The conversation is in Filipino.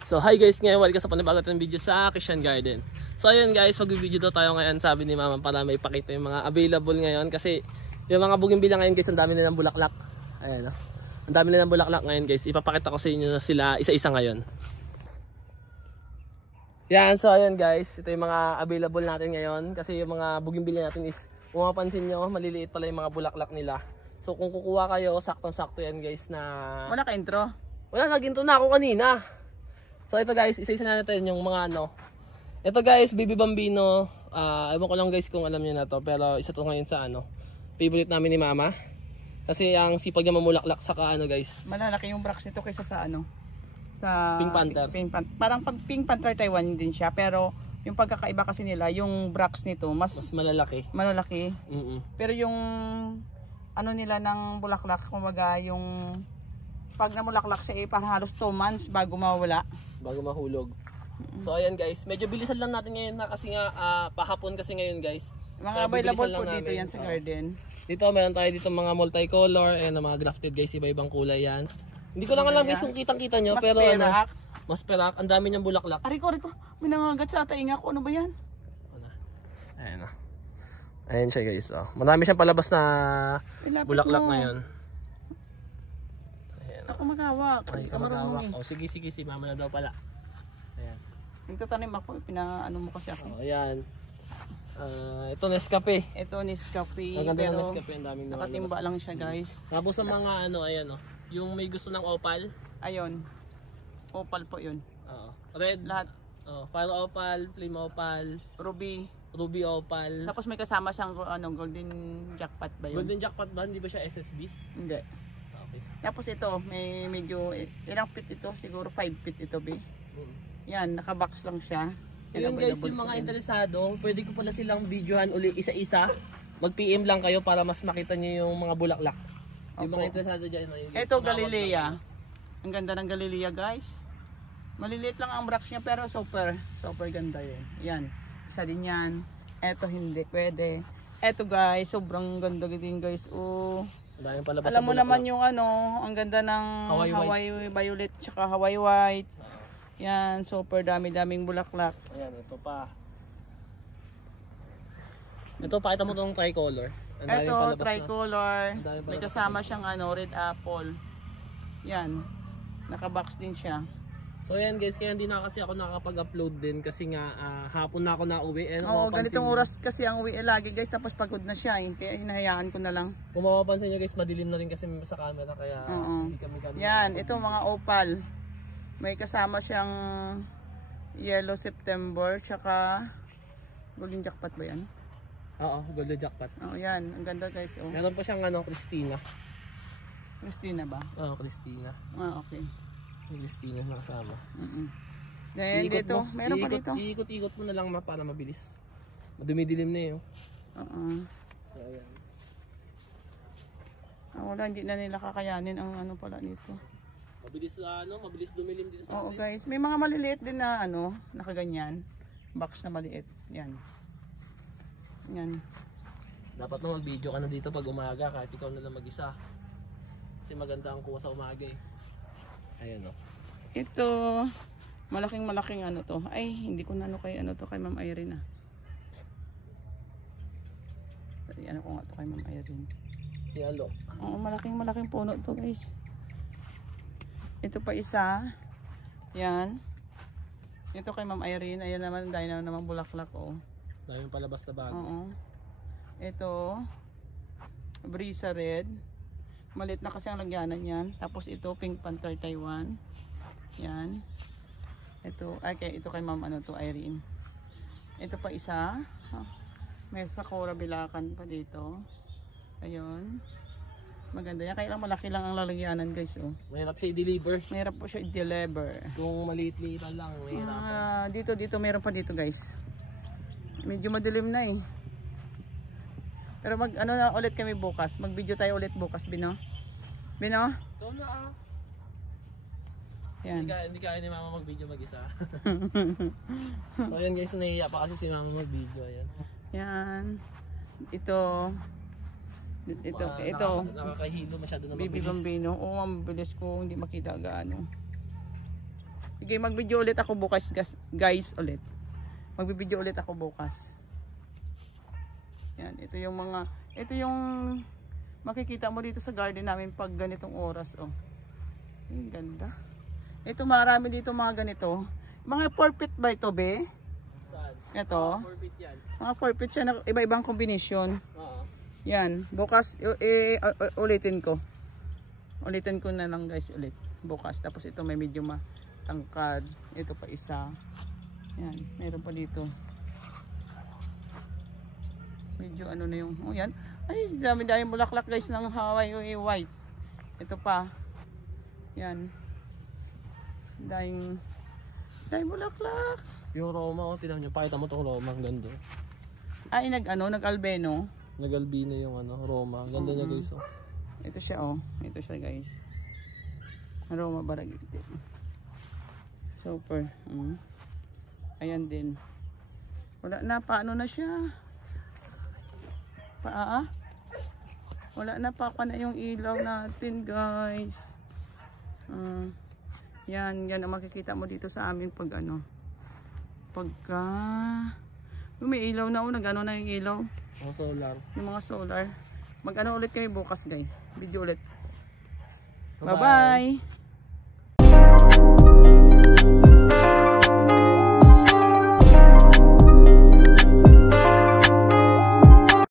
So hi guys, ngayon welcome sa panibagong natin video sa Christian Garden. So ayun guys, mag-video daw tayo ngayon, sabi ni Mama, para may ipakita yung mga available ngayon. Kasi yung mga bougainvillea ngayon guys, ang dami nilang bulaklak. Ayan o, ang dami nilang bulaklak ngayon guys. Ipapakita ko sa inyo sila isa-isa ngayon. Yan, so ayun guys, ito yung mga available natin ngayon. Kasi yung mga bougainvillea natin is, kung mapansin nyo, maliliit pala yung mga bulaklak nila. So kung kukuha kayo, saktong-sakto yan guys na... Wala ka intro? Wala, nag-intro na ako kanina. So ito guys, isa-isa na natin yung mga ano. Ito guys, Baby Bambino. Ewan ko lang guys kung alam niyo na to. Pero isa to ngayon sa ano, favorite namin ni Mama. Kasi ang sipag niya mamulaklak saka ano guys. Malalaki yung bracts nito kaysa sa ano. Sa Pink Panther. Parang Pink Panther Taiwan din siya. Pero yung pagkakaiba kasi nila, yung bracts nito mas malalaki. Malalaki. Pero yung ano nila ng bulaklak, kumbaga yung pag namulaklak siya parang halos 2 months bago mawala. Bago mahulog. So ayan guys, medyo bilisan lang natin ngayon na kasi nga pahapon kasi ngayon guys. Mga available po dito yan sa garden. Dito meron tayo dito mga multicolor and mga grafted guys, iba-ibang kulay yan. Hindi ko lang alam guys kung kitang-kita nyo, pero ano, mas perak, ang dami niyang bulaklak. Ariko, may nangagat sa tainga ko, ano ba yan? Ayan o. Ayan siya guys. Oh. Marami siyang palabas na bulaklak ngayon. Ayan, ako maghawak. Ay, ka maghawak. Oh, sige, si Mama na daw pala. Ayan. Nagtatanim ako, pinaano mo kasi ako. Oh, ayan. Ito Nescafe. Ito Nescafe. Ang ganda ng Nescafe, ang daming nakatimba lang siya guys. Tapos sa mga ano, ayan oh. Yung may gusto ng opal. Ayun. Opal po yun. Oo. Red. Lahat. Oh, fire opal, flame opal, ruby opal. Tapos may kasama siyang ano, golden jackpot ba yun? Golden jackpot ba? Hindi ba siya SSB? Hindi. Okay. Tapos ito, may medyo ilang feet ito, siguro 5 feet ito, be. Yan, naka-box lang siya. So yun guys, yung mga interesado, pwede ko pala silang videohan uli isa-isa. Mag-PM lang kayo para mas makita niyo yung mga bulaklak. Yung mga interesado dyan. Ito Galilea. Ang ganda ng Galilea guys. Maliliit lang ang bracts niya pero super ganda yun. Yan, isa din yan. Ito hindi pwede. Ito guys, sobrang ganda din guys. Oh. Alam mo naman yung ano, ang ganda ng Hawaii violet tsaka Hawaii white. Yan, super daming bulaklak. Ayan, ito pa. Ito, pakita mo itong tricolor. Ito, tricolor. May kasama siyang ano, red apple. Yan, nakabox din siya. So yan guys, kaya hindi na kasi ako nakakapag-upload din kasi nga hapon na ako nauwi. Oo, ganitong oras kasi ang uwi lagi guys, tapos pagod na siya kaya hinahayaan ko na lang. Kung mapapansin nyo guys, madilim na rin kasi sa camera kaya hindi kami yan, ito mga opal. May kasama siyang yellow September, tsaka golden jackpot ba yan? Oo, golden jackpot. Oo, yan, ang ganda guys. Oh. Meron pa siyang ano, Christina. Christina ba? Oo, Christina. Okay. Christina na kasama. Then dito, meron pa dito. Iikot-ikot mo na lang para mabilis. Dumidilim na eh. Ayan. Wala, hindi na nila kakayanin ang ano pala nito. Mabilis dumilim din sa atin. Oo guys, may mga maliliit din na ano, nakaganyan. Box na maliit. Yan. Yan. Dapat na mag-video ka na dito pag umaga kahit ikaw na lang mag-isa. Kasi maganda ang kuha sa umaga eh. Ayan o. Ito, malaking ano to. Ay, hindi ko na ano kay ano to kay Ma'am Irene ah. Ano ko nga to kay Ma'am Irene. Yalo. Oo, malaking puno to guys. Ito pa isa. Yan. Ito kay Ma'am Irene. Ayan naman, dahil naman bulaklak oh. Dahil yung palabas na bago. Oo. Ito, Brisa Red. Malit na kasi ang lagyanan yan. Tapos ito, Pink Panther Taiwan. Yan. Ito, ito kay Ma'am ano to, Irene. Ito pa isa. May Sakura Bilakan pa dito. Ayun. Maganda yan. Kaya lang malaki lang ang lalagyanan guys. Oh. Mahirap siya i-deliver. Mahirap po siya i-deliver. Kung maliit-liitan lang, mahirap. Dito meron pa dito guys. Medyo madilim na eh. Pero ano na ulit kami bukas. Mag-video tayo ulit bukas, Bino. Bino? Ikaw na ah. Yan. Hindi kaya ni Mama mag-video mag-isa. So yan guys, nahihiya pa kasi si Mama mag-video. Ayan. Yan. Ito. Nakakahilo masyado na Baby Bambino. Oo, mabilis ko. Hindi makita gaano. Sige, mag-video ulit ako bukas guys ulit. Mag-video ulit ako bukas. Yan, ito yung makikita mo dito sa garden namin pag ganitong oras, oh. Ay, ganda. Ito marami dito mga ganito. Mga 4 feet ba ito, be? Saan? Ito. 4 feet yan. Mga 4 feet siya na iba-ibang kombinasyon. Oo. Yan, bukas ulitin ko. Ulitin ko na lang guys ulit. Bukas. Tapos ito may medyo matangkad. Ito pa isa. Yan, meron pa dito. Medyo ano na yung, oh yan. Ay, dami bulaklak guys ng Hawaii white. Ito pa. Yan. Dahing bulaklak. Yung Roma, oh, tingnan nyo. Pakita mo itong Roma. Ang ganda. Ay, nag-albino. Nag-albino yung Roma. Ang ganda niya guys. Oh. Ito siya, oh. Ito siya guys. Roma baragite. Super. Ayan din. Wala na, paano na siya? Wala na, pa na yung ilaw natin guys. Yan ang makikita mo dito sa amin pag pagka may ilaw na, nag-ano na yung ilaw. Mga solar. Yung mga solar. Mag-ano ulit kami bukas guys. Video ulit. Bye-bye. Bye-bye.